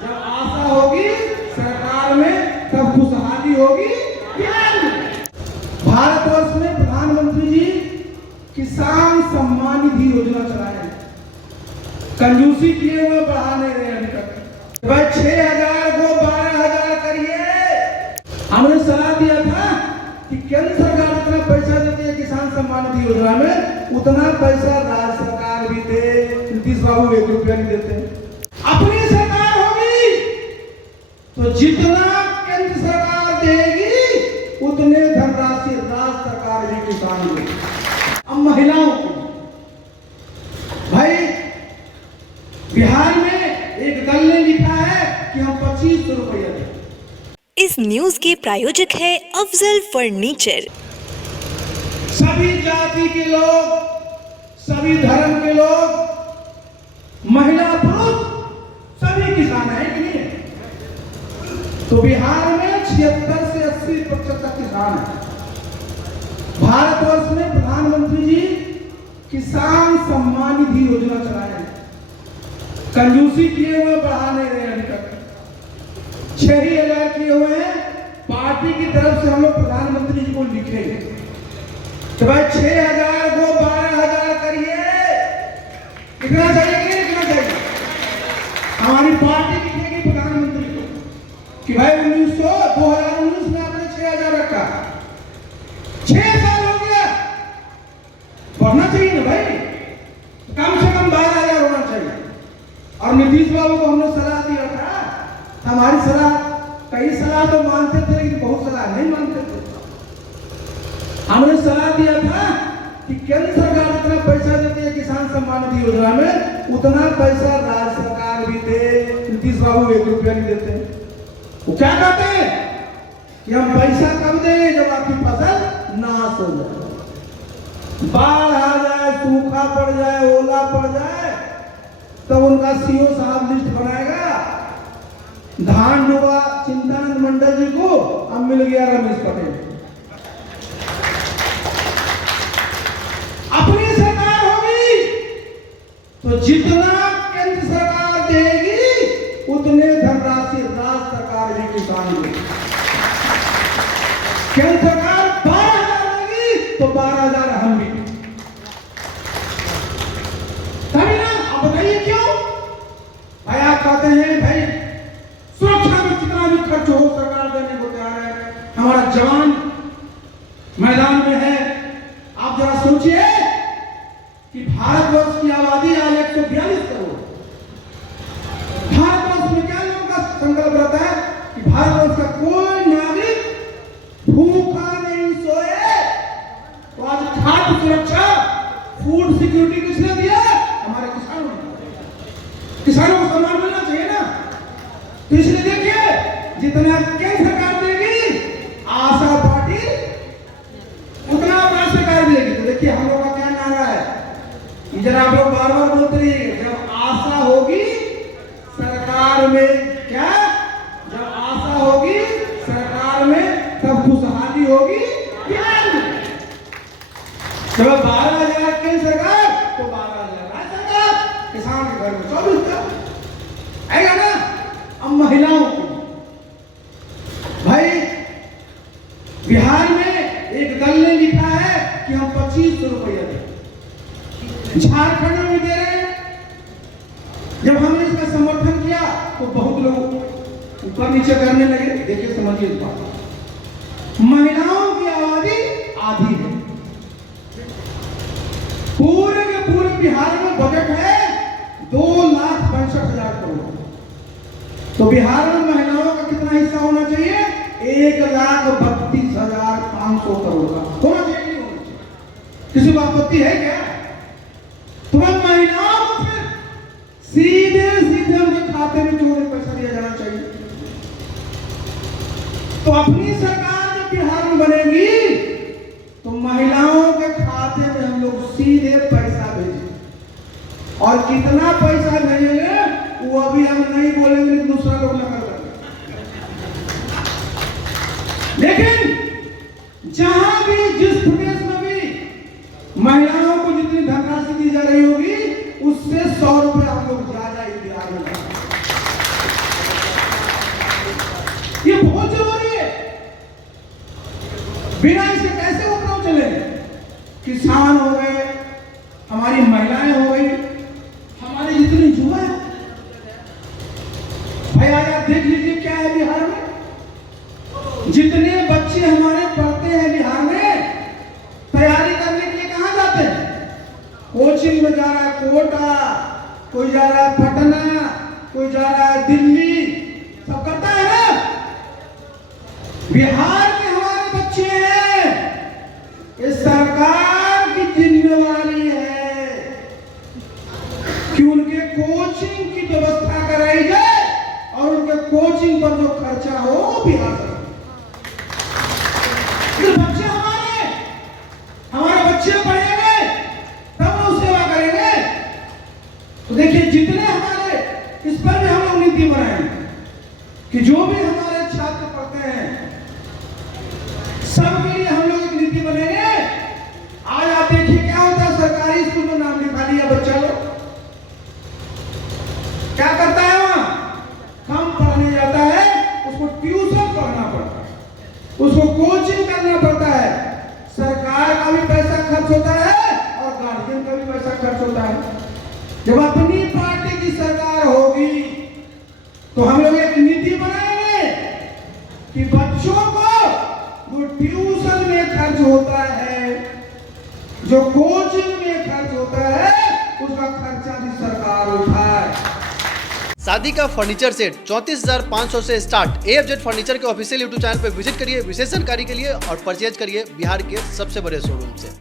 जब आशा होगी सरकार में तब खुशहाली होगी बिहार में। भारतवर्ष में प्रधानमंत्री जी किसान सम्मान निधि योजना चलाए हैं, कंजूसी किए हुए बढ़ा नहीं रहे अभी तक। भाई 6,000 को 12,000 करिए। हमने सलाह दिया था कि केंद्र सरकार जितना पैसा देती है किसान सम्मान निधि योजना में, उतना पैसा राज्य सरकार भी दे। नीतीश बाबू 1 रुपया नहीं देते। अपनी सरकार होगी तो जितना केंद्र सरकार देगी उतने धनराशि राज्य सरकार भी किसान देगी। अब महिलाओं को भाई बिहार में एक दल ने लिखा है कि हम 2500 रुपया दें। इस न्यूज के प्रायोजक है अफजल फर्नीचर। सभी जाति के लोग, सभी धर्म के लोग, महिला पुरुष सभी किसान हैं कि नहीं? तो बिहार में 76 से 80% तक किसान है। भारतवर्ष में प्रधानमंत्री जी किसान सम्मान निधि योजना चलाए हैं, कंजूसी किए हुए बढ़ा नहीं रहे अभी तक। 6,000 किए हुए हैं। पार्टी की तरफ से हम लोग प्रधानमंत्री जी को लिखेंगे तो भाई 6,000 को 12,000 करिए। कितना चाहिए कि कितना चाहिए? हमारी पार्टी लिखेगी प्रधानमंत्री को कि भाई 2019 में आपने 6,000 रखा, 6 साल हो गया, बढ़ना चाहिए ना भाई, कम से कम 12,000 होना चाहिए। और नीतीश बाबू को हम लोग सलाह दिया था, हमारी सलाह, कई सलाह तो मानते थे लेकिन बहुत सलाह नहीं मानते थे। हमने सलाह दिया था कि केंद्र सरकार जितना पैसा देती है किसान सम्मान निधि योजना में, उतना पैसा राज्य सरकार भी दे। नीतीश बाबू 1 रुपया नहीं देते। वो क्या कहते हैं कि हम पैसा कब देंगे जब आपकी फसल नाश हो जाए, बाढ़ आ जाए, सूखा पड़ जाए, ओला पड़ जाए, तब उनका सीओ साहब लिस्ट बनाएगा। धान डूबा चिंतानंद मंडल जी को, अब मिल गया रमेश पटेल। अपनी सरकार होगी तो जितना केंद्र सरकार देगी उतने धनराशि राज्य सरकार भी किसान देगी। केंद्र सरकार 12,000 देगी तो 12,000 हम भी। तभी ना, अब बताइए क्यों? भाई आप कहते हैं भाई सुरक्षा में कितना भी खर्च हो सरकार देने को तैयार है, हमारा जवान मैदान में है। आप जरा सोचिए कि भारतवर्ष की आबादी आज 142 करोड़। भारतवर्ष में क्या लोगों का संकल्प रहता है कि भारतवर्ष का कोई नागरिक भूखा नहीं सोए। तो आज खाद्य सुरक्षा, फूड सिक्योरिटी किसने दिया? हमारे किसानों ने। किसानों को सम्मान मिलना चाहिए ना। तो इसलिए देखिए, जितना केंद्र सरकार देगी आशा पार्टी उतना राज्य सरकार देगी। तो देखिए हम लोग का क्या नारा है, जरा आप लोग बार बार बोलते रहिए, जब आशा होगी सरकार में, क्या जब आशा होगी सरकार में तब खुशहाली होगी बिहार में। जब 12,000 केंद्र सरकार तो 12,000 राज्य सरकार, किसान के घर में 24,000 आएगा ना। अब महिलाओं को भाई बिहार में एक दल ने लिखा है कि हम 2500 रुपया दें। झारखंड में भी दे रहे हैं। जब हमने इसका समर्थन किया तो बहुत लोग ऊपर नीचे करने लगे। देखिए समझिए इस बात, महिलाओं की आबादी आधी है। पूरे के पूरे बिहार में बजट है 2,65,000 करोड़। तो बिहार में महिलाओं का कितना हिस्सा होना चाहिए? 1,32,500 करोड़ का होना चाहिए, नहीं होना चाहिए? किसी को आपत्ति है क्या? तुम्हें महिलाओं को फिर सीधे सीधे उनके खाते में जोड़े पैसा दिया जाना चाहिए। तो अपनी सरकार जब बिहार में बनेगी तो महिलाओं के खाते में हम लोग सीधे पैसा भेजेंगे। और कितना पैसा भेजेंगे वो अभी हम नहीं बोलेंगे, दूसरा लोग नकल करेंगे। लेकिन जहां भी, जिस प्रदेश में भी महिलाओं को जितनी धनराशि दी जा रही होगी उससे 100 रुपए हम लोग ज्यादा ही बिहार में ये बहुत जरूरी है। बिना इसे कैसे उपराव चले? किसान हो गए, हमारी महिलाएं हो गई, हमारे जितने युवा हैं, भाई आज आप देख लीजिए क्या है बिहार में। जितने बच्चे हमारे पढ़ते हैं बिहार में, तैयारी करने के लिए कहां जाते हैं? कोचिंग में जा रहा है कोटा, कोई जा रहा है पटना, कोई जा रहा है दिल्ली, सब करता है ना। बिहार में हमारे बच्चे हैं, ये सरकार की जिम्मेवारी है कि उनके कोचिंग की व्यवस्था कराई जाए और उनके कोचिंग पर जो खर्चा हो बिहार सरकार। बच्चे हमारे बच्चे पढ़ेंगे तब वो सेवा करेंगे। तो देखिए जितने हमारे, इस पर भी हम लोग नीति बनाएंगे कि जो भी हमारे छात्र पढ़ते हैं सबके लिए हम लोग एक नीति बनेंगे। आज आप देखिए क्या होता है, सरकारी स्कूल में नाम लिखा लिया बच्चा लोग, क्या करता है वहां? कम पढ़ने जाता है, उसको ट्यूशन पढ़ना पड़ता है, उसको कोचिंग करना पड़ता है। सरकार का भी पैसा खर्च होता है और गार्जियन का भी पैसा खर्च होता है। जब अपनी पार्टी की सरकार होगी तो हम लोग एक नीति बनाएंगे कि बच्चों को जो ट्यूशन में खर्च होता है, जो कोचिंग में खर्च होता है, उसका खर्चा भी सरकार उठाए। शादी का फर्नीचर सेट 34,500 से स्टार्ट। AFZ फर्नीचर के ऑफिशियल यूट्यूब चैनल पर विजिट करिए विशेष जानकारी के लिए और परचेज करिए बिहार के सबसे बड़े शोरूम से।